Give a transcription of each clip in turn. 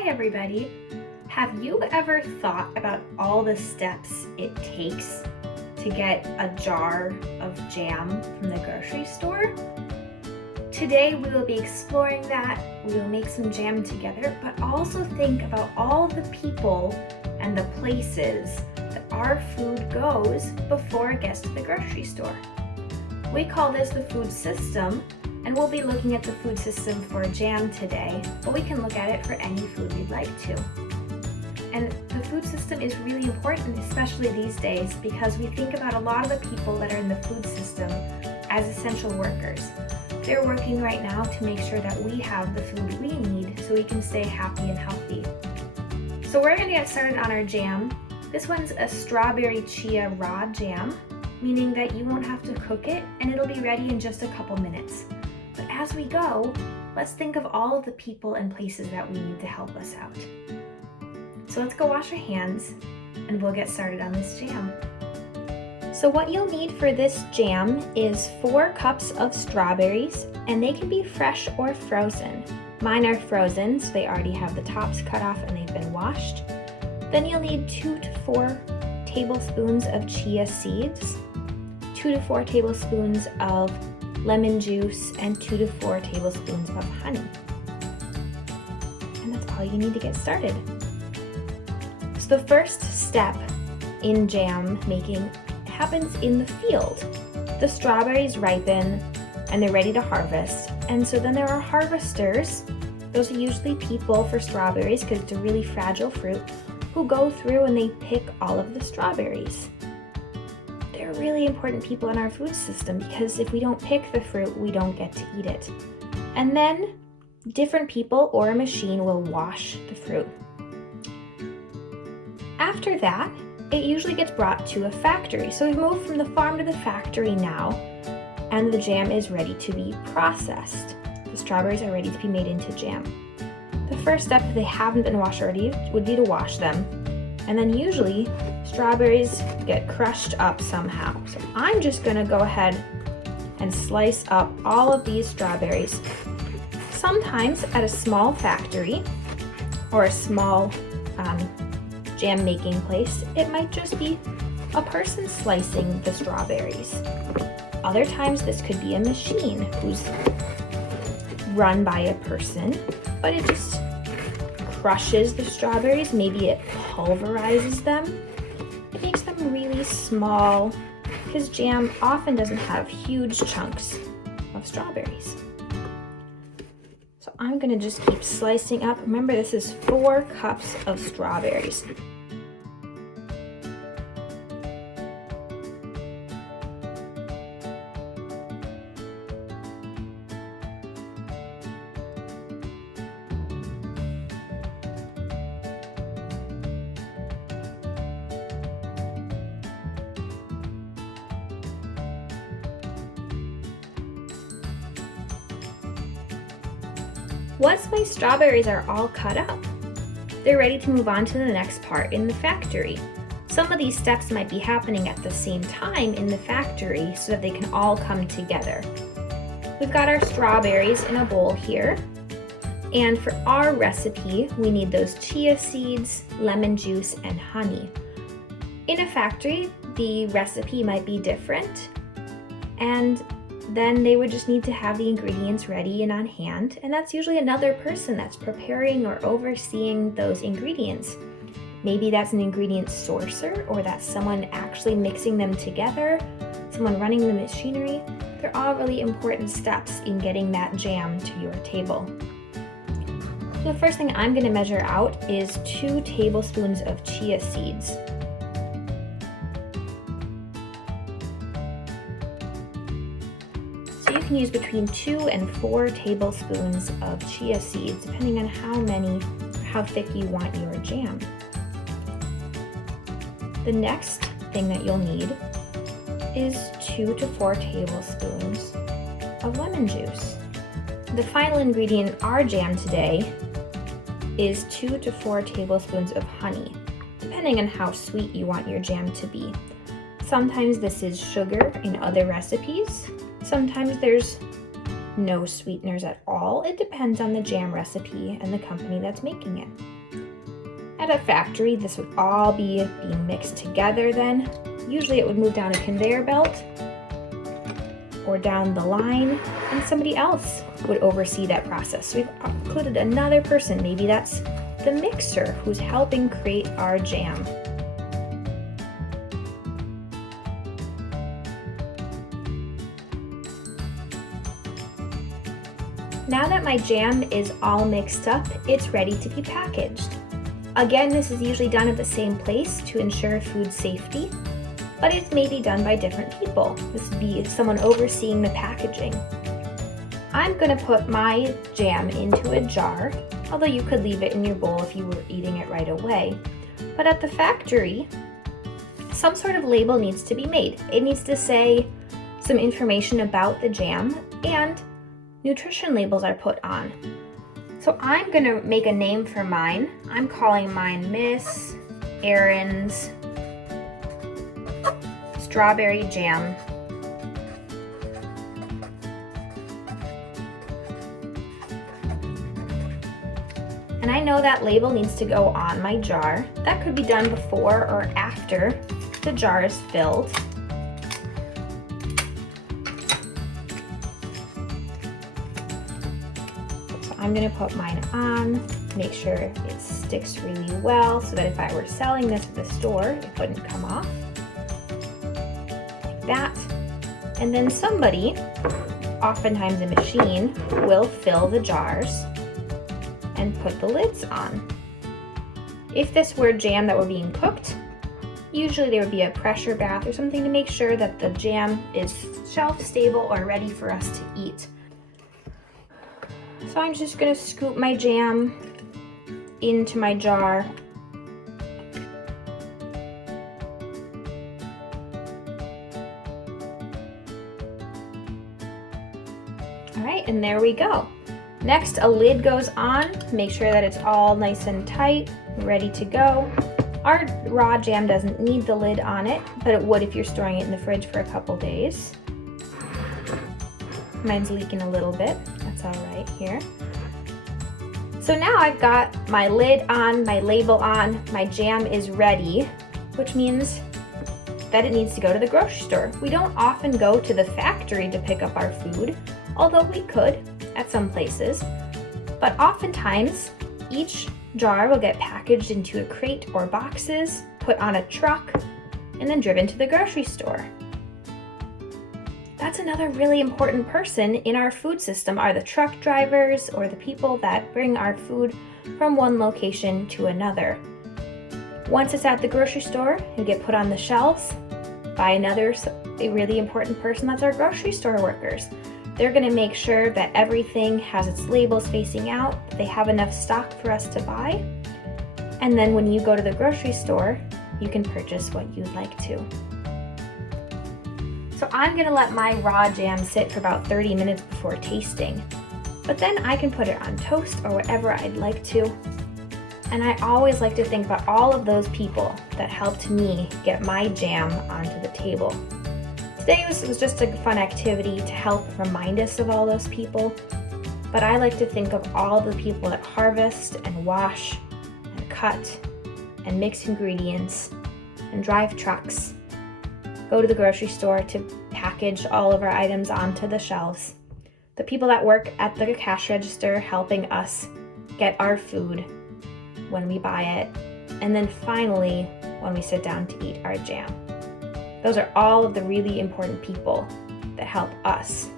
Hi everybody! Have you ever thought about all the steps it takes to get a jar of jam from the grocery store? Today we will be exploring that. We will make some jam together, but also think about all the people and the places that our food goes before it gets to the grocery store. We call this the food system, and we'll be looking at the food system for jam today, but we can look at it for any food we'd like to. And the food system is really important, especially these days, because we think about a lot of the people that are in the food system as essential workers. They're working right now to make sure that we have the food we need so we can stay happy and healthy. So we're going to get started on our jam. This one's a strawberry chia raw jam, meaning that you won't have to cook it and it'll be ready in just a couple minutes. But as we go, let's think of all of the people and places that we need to help us out. So let's go wash our hands and we'll get started on this jam. So what you'll need for this jam is 4 cups of strawberries, and they can be fresh or frozen. Mine are frozen, so they already have the tops cut off and they've been washed. Then you'll need 2 to 4 tablespoons of chia seeds, 2 to 4 tablespoons of lemon juice, and 2 to 4 tablespoons of honey. And that's all you need to get started. So the first step in jam making happens in the field. The strawberries ripen and they're ready to harvest. And so then there are harvesters. Those are usually people for strawberries because it's a really fragile fruit, who go through and they pick all of the strawberries. They're really important people in our food system because if we don't pick the fruit, we don't get to eat it. And then different people or a machine will wash the fruit. After that, it usually gets brought to a factory. So we've moved from the farm to the factory now, and the jam is ready to be processed. The strawberries are ready to be made into jam. The first step, if they haven't been washed already, would be to wash them. And then usually strawberries get crushed up somehow. So I'm just gonna go ahead and slice up all of these strawberries. Sometimes at a small factory or a small jam making place, it might just be a person slicing the strawberries. Other times this could be a machine who's run by a person, but it just crushes the strawberries. Maybe it pulverizes them. It makes them really small because jam often doesn't have huge chunks of strawberries. So I'm gonna just keep slicing up. Remember, this is 4 cups of strawberries. Once my strawberries are all cut up, they're ready to move on to the next part in the factory. Some of these steps might be happening at the same time in the factory so that they can all come together. We've got our strawberries in a bowl here, and for our recipe, we need those chia seeds, lemon juice, and honey. In a factory, the recipe might be different, and then they would just need to have the ingredients ready and on hand, and that's usually another person that's preparing or overseeing those ingredients. Maybe that's an ingredient sourcer, or that's someone actually mixing them together, someone running the machinery. They're all really important steps in getting that jam to your table. So the first thing I'm going to measure out is 2 tablespoons of chia seeds. You can use between 2 and 4 tablespoons of chia seeds, depending on how thick you want your jam. The next thing that you'll need is 2 to 4 tablespoons of lemon juice. The final ingredient in our jam today is 2 to 4 tablespoons of honey, depending on how sweet you want your jam to be. Sometimes this is sugar in other recipes. Sometimes there's no sweeteners at all. It depends on the jam recipe and the company that's making it. At a factory, this would all be being mixed together then. Usually it would move down a conveyor belt or down the line, and somebody else would oversee that process. So we've included another person, maybe that's the mixer who's helping create our jam. Now that my jam is all mixed up, it's ready to be packaged. Again, this is usually done at the same place to ensure food safety, but it may be done by different people. This would be someone overseeing the packaging. I'm going to put my jam into a jar, although you could leave it in your bowl if you were eating it right away. But at the factory, some sort of label needs to be made. It needs to say some information about the jam, and nutrition labels are put on. So I'm going to make a name for mine. I'm calling mine Miss Erin's Strawberry Jam. And I know that label needs to go on my jar. That could be done before or after the jar is filled. So I'm going to put mine on, make sure it sticks really well so that if I were selling this at the store, it wouldn't come off. Like that. And then somebody, oftentimes a machine, will fill the jars and put the lids on. If this were jam that were being cooked, usually there would be a pressure bath or something to make sure that the jam is shelf stable or ready for us to eat. So I'm just going to scoop my jam into my jar. All right, and there we go. Next, a lid goes on. Make sure that it's all nice and tight, ready to go. Our raw jam doesn't need the lid on it, but it would if you're storing it in the fridge for a couple days. Mine's leaking a little bit. That's all right here. So now I've got my lid on, my label on, my jam is ready, which means that it needs to go to the grocery store. We don't often go to the factory to pick up our food, although we could at some places. But oftentimes, each jar will get packaged into a crate or boxes, put on a truck, and then driven to the grocery store. That's another really important person in our food system, are the truck drivers or the people that bring our food from one location to another. Once it's at the grocery store and get put on the shelves by a really important person, that's our grocery store workers. They're going to make sure that everything has its labels facing out, that they have enough stock for us to buy, and then when you go to the grocery store, you can purchase what you'd like to. So I'm going to let my raw jam sit for about 30 minutes before tasting, but then I can put it on toast or whatever I'd like to. And I always like to think about all of those people that helped me get my jam onto the table. Today was just a fun activity to help remind us of all those people, but I like to think of all the people that harvest and wash and cut and mix ingredients and drive trucks, go to the grocery store to package all of our items onto the shelves, the people that work at the cash register helping us get our food when we buy it, and then finally when we sit down to eat our jam. Those are all of the really important people that help us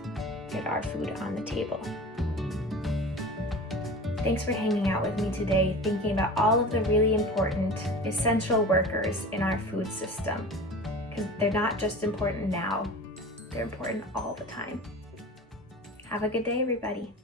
get our food on the table. Thanks for hanging out with me today, thinking about all of the really important, essential workers in our food system. Because they're not just important now, they're important all the time. Have a good day, everybody.